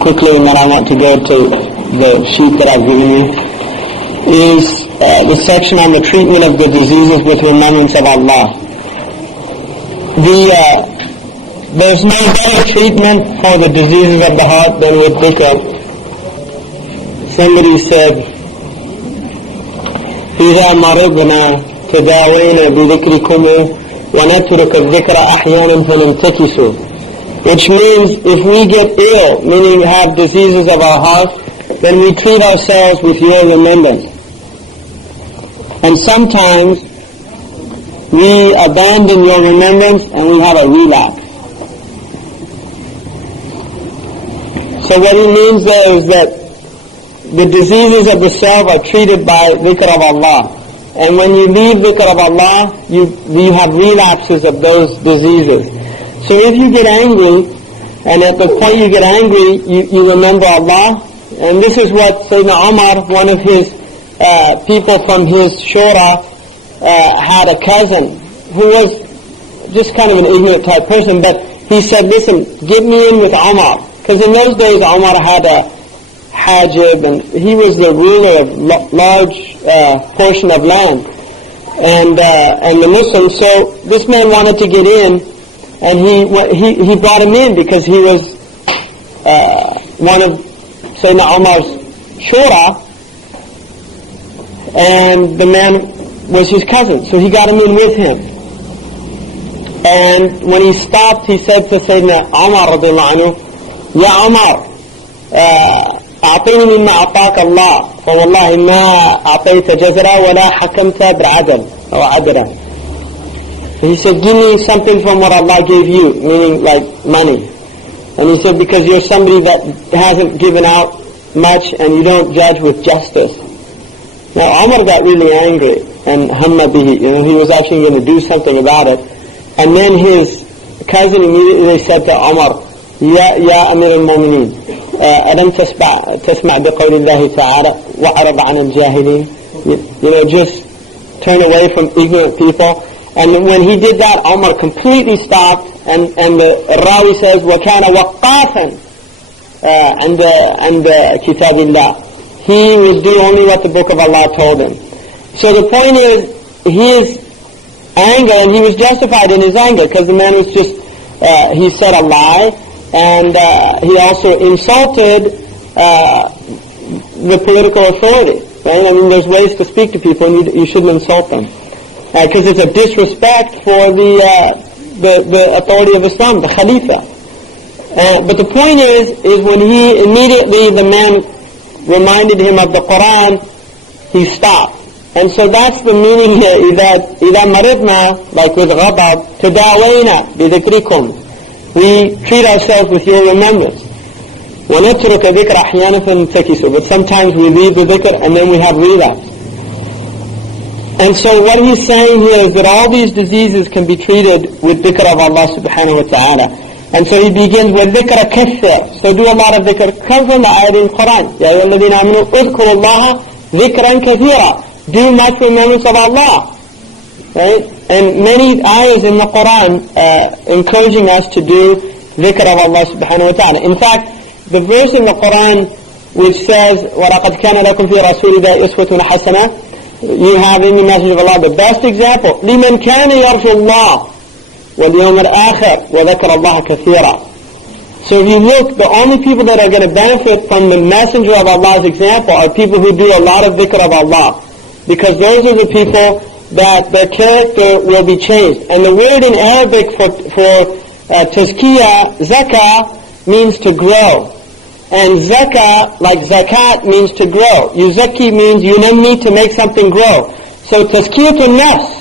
quickly, and then I want to go to the sheet that I've given you, is the section on the treatment of the diseases with remembrance of Allah. There's no better treatment for the diseases of the heart than with dhikr. Somebody said, إِذَا مَرِضْنَا تَدَاوَيْنَا بِذِكْرِكُمْ وَنَتْرُكَ الذِّكْرَ أَحْيَانًا فَنَنْتَكِسُ. Which means if we get ill, meaning have diseases of our heart, then we treat ourselves with your remembrance. And sometimes we abandon your remembrance and we have a relapse. So what he means there is that the diseases of the self are treated by dhikr of Allah. And when you leave dhikr of Allah, you have relapses of those diseases. So if you get angry, and at the point you get angry, you remember Allah. And this is what Sayyidina Umar, one of his people from his shura, had a cousin who was just kind of an ignorant type person, but he said, listen, get me in with Umar. Because in those days Umar had a hajib, and he was the ruler of large portion of land, and the Muslims. So this man wanted to get in, and he brought him in because he was one of Sayyidina Umar's shura, and the man was his cousin, so he got him in with him. And when he stopped, he said to Sayyidina Umar radiallahu anhu, Ya Umar, أعطيني مما أعطاك الله فوالله ما أعطيت جزرا ولا حكمت بعدل أو عدلا. He said, give me something from what Allah gave you, meaning like money. And he said, because you're somebody that hasn't given out much and you don't judge with justice. Now Umar got really angry, and hamma bihi, he was actually going to do something about it. And then his cousin immediately said to Umar, يا أمير المؤمنين ألم تسمع بقول الله تعالى وأعرض عن الجاهلين. Just turn away from ignorant people. And when he did that, Umar completely stopped, and the Rawi says وكان وقافا عند كتاب الله. He was doing only what the book of Allah told him. So the point is, his anger, and he was justified in his anger, because the man was just, he said a lie, and he also insulted the political authority, right? I mean, there's ways to speak to people, and you shouldn't insult them, because it's a disrespect for the authority of Islam, the Khalifa. But the point is when he immediately, the man reminded him of the Quran, he stopped. And so that's the meaning here, إِذَا مَرِضْنَا, like with غَضَبْ, تَدَاوَيْنَا بِذِكْرِكُمْ. We treat ourselves with your remembrance. وَنَتْرُكَ ذِكْرَ أَحْيَانًا فَنَنْتَكِسُ. But sometimes we leave the dhikr and then we have relapse. And so what he's saying here is that all these diseases can be treated with dhikr of Allah subhanahu wa ta'ala. And so he begins with dhikr kathir. So do a lot of dhikr. Come from the ayat in Quran. يَا أَيُّهَا الَّذِينَ آمَنُوا اذْكُرُوا اللَّهَ ذِكْرًا كَثِيرًا. Do much remembrance of Allah. Right? And many ayahs in the Quran encouraging us to do dhikr of Allah subhanahu wa ta'ala. In fact, the verse in the Quran which says, وَلَقَدْ كَانَ لَكُمْ فِي رَسُولِ اللَّهِ أُسْوَةٌ حَسَنَةٌ, you have in the message of Allah the best example. لِمَنْ كَانَ يَرْجُو اللَّهِ وَالْيَوْمَ الْآخِرِ وَذَكَرَ اللَّهَ كَثِيرًا. So if you look, the only people that are going to benefit from the messenger of Allah's example are people who do a lot of dhikr of Allah. Because those are the people that their character will be changed. And the word in Arabic for tazkiyah, zakah, means to grow. And zakah, like zakat, means to grow. Yuzaki means yunammi, to make something grow. So tazkiyatun nafs,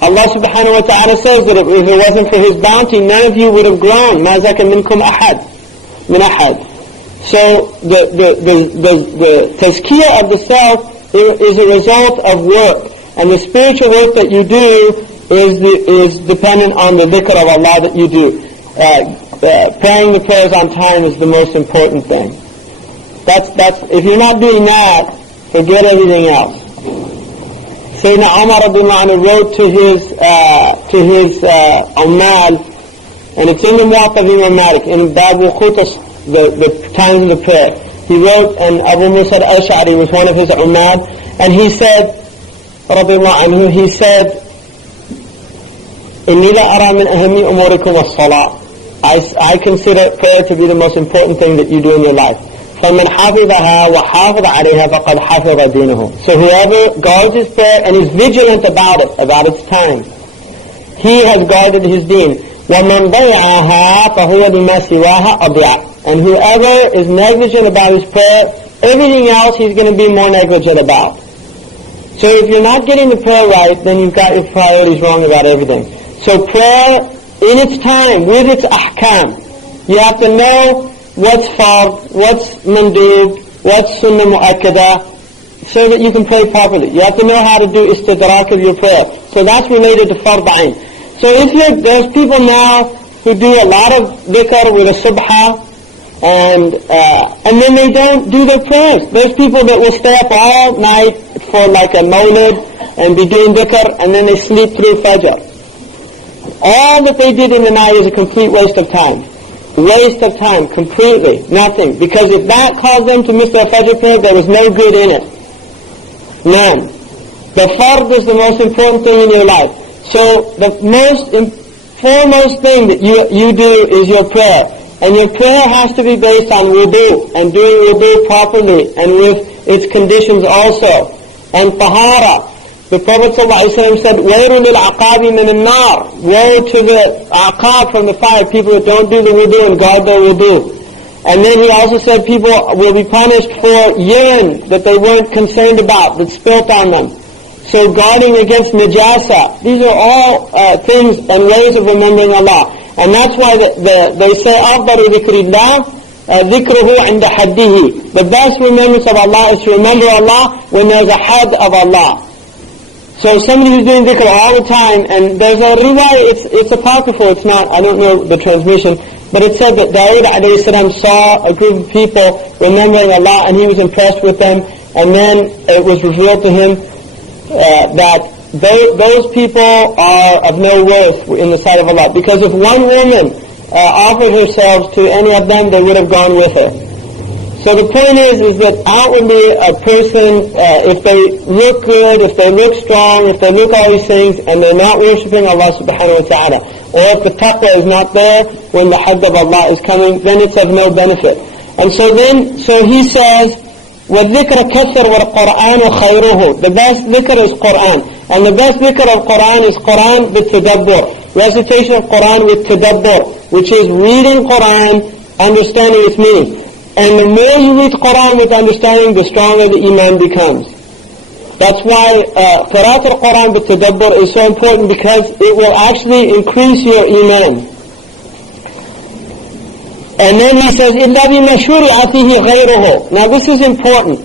Allah subhanahu wa ta'ala says that if it wasn't for His bounty, none of you would have grown. مَا زَكَ مِنْكُمْ أَحَدٍ مِنْ أَحَدٍ. So the tazkiyah of the self is a result of work. And the spiritual work that you do is dependent on the dhikr of Allah that you do. Praying the prayers on time is the most important thing. That's if you're not doing that, forget everything else. Sayyidina Umar radiallahu anhu wrote to his Ummal, and it's in the Muwatta of Imam Malik, in Bab Wuqut the times of the prayer. He wrote, and Abu Musa al-Ash'ari was one of his umad, and he said, radiyallahu anhu, he said, إِنِّي لَأَرَى مِنْ أَهَمِّ أُمُورِكُمْ الصَّلَاةِ. I consider prayer to be the most important thing that you do in your life. فَمَنْ حَفِظَهَا وَحَافِظَ عَلَيْهَا فَقَدْ حَفِظَ دِينَهُ. So whoever guards his prayer and is vigilant about it, about its time, he has guarded his deen. وَمَنْ ضَيْعَهَا فَهُوَ لِمَا سِوَاهَا أَضِيعَ. And whoever is negligent about his prayer, everything else he's going to be more negligent about. So if you're not getting the prayer right, then you've got your priorities wrong about everything. So prayer in its time, with its ahkam, you have to know what's fard, what's mandub, what's sunnah mu'akkada, so that you can pray properly. You have to know how to do istidrak of your prayer. So that's related to fard ayn. So if there's people now who do a lot of dhikr with a subha, and then they don't do their prayers. There's people that will stay up all night for like a mawlid and be doing dhikr, and then they sleep through fajr. All that they did in the night is a complete waste of time. Waste of time, completely, nothing. Because if that caused them to miss their fajr prayer, there was no good in it. None. The fard is the most important thing in your life. So the foremost thing that you do is your prayer. And your prayer has to be based on wudu, and doing wudu properly, and with its conditions also. And tahara. The Prophet ﷺ said, وَيْرُ لِلْعَقَابِ مِنَ النَّارِ. Woe to the aqab from the fire, people that don't do the wudu and guard their wudu. And then he also said people will be punished for urine that they weren't concerned about, that spilt on them. So guarding against najasa. These are all things and ways of remembering Allah. And that's why they say, أَفْضَلُ ذِكْرِ اللَّهِ ذِكْرُهُ عِنْدَ حَدِّهِ. The best remembrance of Allah is to remember Allah when there's a had of Allah. So somebody who's doing dhikr all the time, and there's a riwayah, it's apocryphal, it's not, I don't know the transmission, but it said that Dawood alayhi salam saw a group of people remembering Allah, and he was impressed with them, and then it was revealed to him that those people are of no worth in the sight of Allah. Because if one woman offered herself to any of them, they would have gone with her. So the point is that outwardly a person, if they look good, if they look strong, if they look all these things, and they're not worshipping Allah subhanahu wa ta'ala, or if the taqwa is not there when the hadd of Allah is coming, then it's of no benefit. And so he says, وَالذِّكْرَ كَثِّرْ وَالْقُرْآنُ خَيْرُهُ. The best dhikr is Qur'an. And the best dhikr of Qur'an is Qur'an with tadabbur. Recitation of Qur'an with tadabbur, which is reading Qur'an, understanding its meaning. And the more you read Qur'an with understanding, the stronger the iman becomes. That's why Qira'at al-Qur'an with tadabbur is so important, because it will actually increase your iman. And then he says, إِلَّا بِمَا شُرِعَ فِيهِ غَيْرُهُ. Now this is important.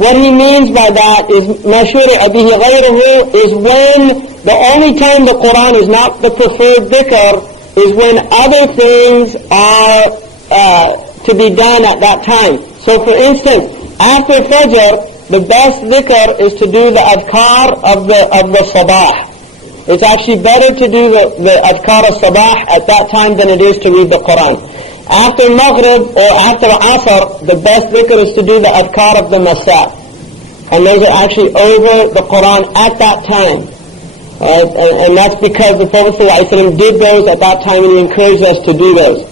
What he means by that is, مَا شُرِعَ بِهِ غَيْرُهُ is when, the only time the Qur'an is not the preferred dhikr is when other things are to be done at that time. So for instance, after Fajr, the best dhikr is to do the adhkar of the sabah. It's actually better to do the adhkar of sabah at that time than it is to read the Qur'an. After Maghrib or after Asr, the best dhikr is to do the adhkar of the Masa. And those are actually over the Qur'an at that time. And that's because the Prophet ﷺ did those at that time, and he encouraged us to do those.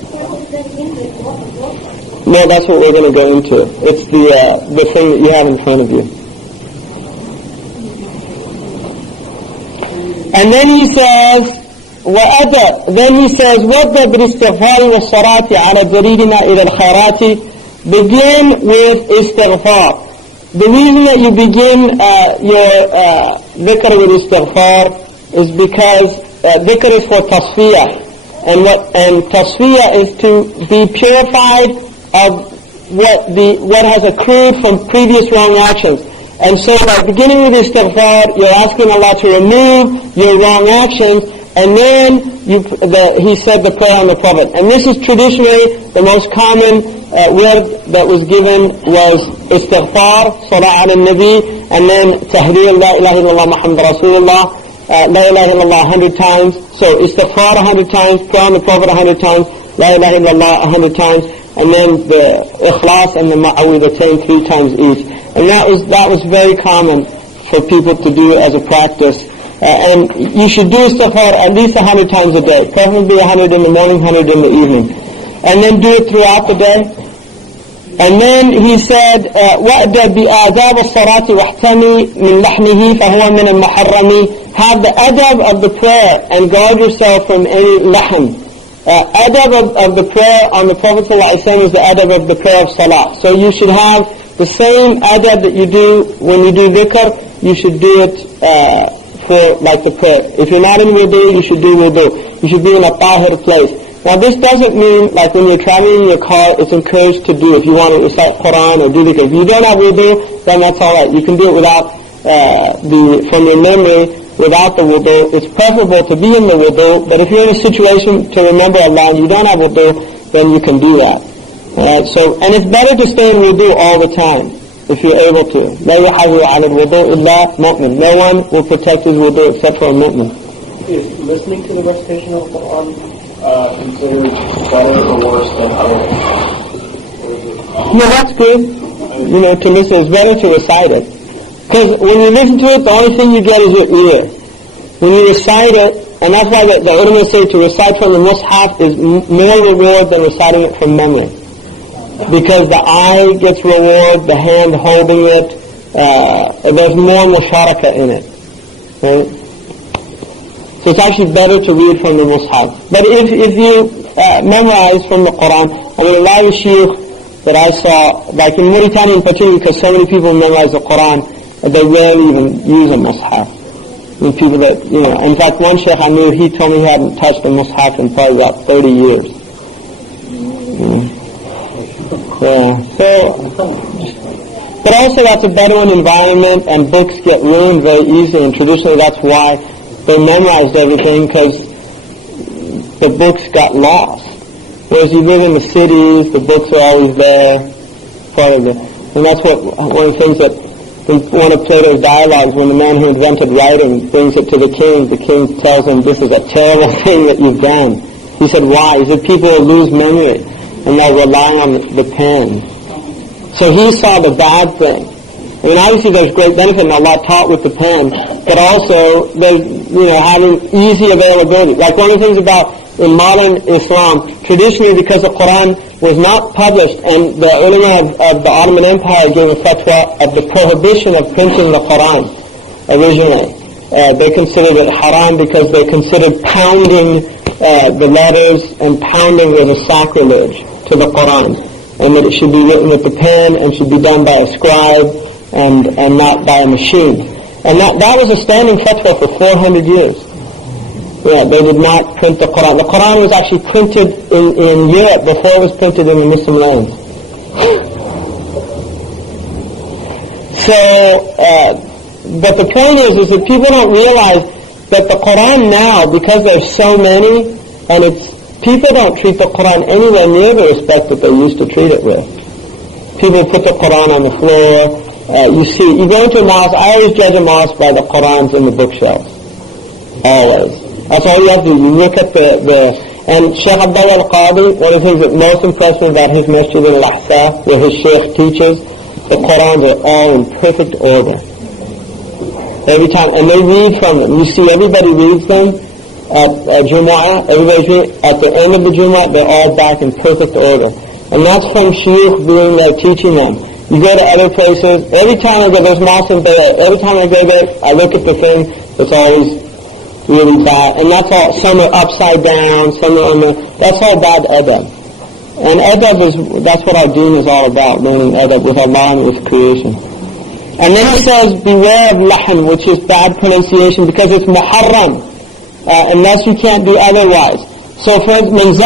No, that's what we're going to go into. It's the thing that you have in front of you. And then he says, then he says, وَدَّ بِالْإِسْتِغْفَارِ وَالصَّلَاةِ عَلَى جَرِيدِنَا إِلَى الْخَيْرَاتِ. Begin with istighfar. The reason that you begin your dhikr with istighfar is because dhikr is for tasfiyah. And tasfiyah is to be purified of what has accrued from previous wrong actions. And so by beginning with istighfar, you're asking Allah to remove your wrong actions, and then he said the prayer on the Prophet. And this is traditionally the most common word that was given was istighfar, salah ala nabi, and then tahrir la ilaha illallah Muhammad Rasulullah, la ilaha illallah 100 times. So istighfar 100 times, prayer on the Prophet 100 times, la ilaha illallah 100 times. and then the ikhlas and the ma'awidatayn 3 times each. And that was very common for people to do as a practice. And you should do istighfar at least 100 times a day, preferably 100 in the morning, 100 in the evening. And then do it throughout the day. And then he said, وَأْدَبْ بِآدَابِ الصَّلَاةِ وَاحْتَمِي مِنْ لَحْنِهِ فَهُوَ مِنَ الْمُحَرَّمِ. Have the adab of the prayer and guard yourself from any lahm. Adab of the prayer on the Prophet ﷺ is the adab of the prayer of salah. So you should have the same adab that you do when you do dhikr, you should do it for like the prayer. If you're not in wudu, you should do wudu. You should be in a tahir place. Now this doesn't mean like when you're traveling in your car, it's encouraged to do if you want to recite Quran or do dhikr. If you don't have wudu, then that's alright. You can do it without from your memory, without the wudu. It's preferable to be in the wudu, but if you're in a situation to remember Allah and you don't have wudu, then you can do that. And it's better to stay in wudu all the time, if you're able to. لَا يُحَافِظُ عَلَى الْوُضُوءِ إِلَّا مُؤْمِنٌ. No one will protect his wudu except for a mu'min. Is listening to the recitation of the Quran considered better or worse than other? Yeah, that's good. To listen. It's better to recite it. Because when you listen to it, the only thing you get is your ear. When you recite it, and that's why the ulama say to recite from the mushaf is more reward than reciting it from memory. Because the eye gets reward, the hand holding it, there's more musharaka in it. Right? So it's actually better to read from the mushaf. But if you memorize from the Quran, a lot of shi'ikh that I saw, like in Mauritania in particular, because so many people memorize the Quran, they rarely even use a mushaf. People that, in fact one sheikh I knew, he told me he hadn't touched a mushaf in probably about 30 years. But also that's a Bedouin environment and books get ruined very easily, and traditionally that's why they memorized everything, because the books got lost. Whereas you live in the cities, the books are always there, and that's one of the things that in one of Plato's dialogues, when the man who invented writing brings it to the king tells him, this is a terrible thing that you've done. He said, why? He said, people will lose memory and they'll rely on the pen. So he saw the bad thing. I mean, obviously there's great benefit in Allah taught with the pen, but also there's, having easy availability. Like one of the things about in modern Islam, traditionally because the Quran was not published, and the ulama of the Ottoman Empire gave a fatwa of the prohibition of printing the Quran originally. They considered it haram because they considered pounding the letters, and pounding was a sacrilege to the Quran, and that it should be written with the pen and should be done by a scribe and not by a machine. And that was a standing fatwa for 400 years. Yeah, they did not print the Quran. The Quran was actually printed in Europe before it was printed in the Muslim lands. But the point is that people don't realize that the Quran now, because there's so many, and people don't treat the Quran anywhere near the respect that they used to treat it with. People put the Quran on the floor. You go into a mosque, I always judge a mosque by the Qurans in the bookshelves. Always. That's all you have to do. You look at and Sheikh al-yaqoubi, one of the things that most impressed me about his masjid al-Ahsa, where his Sheikh teaches, the Qurans are all in perfect order. Every time, and they read from them. You see everybody reads them at Jumu'ah, everybody's reading. At the end of the Jumu'ah, they're all back in perfect order. And that's from Sheikh being there teaching them. You go to other places, every time I go, there's mosques in Beirut, every time I go there, I look at the thing, it's always really bad. And that's all, some are upside down, some are that's all bad adab. And adab that's what our deen is all about, learning adab with Allah and with creation. And then it says, beware of lahm, which is bad pronunciation, because it's muharram, unless you can't do otherwise. So for instance,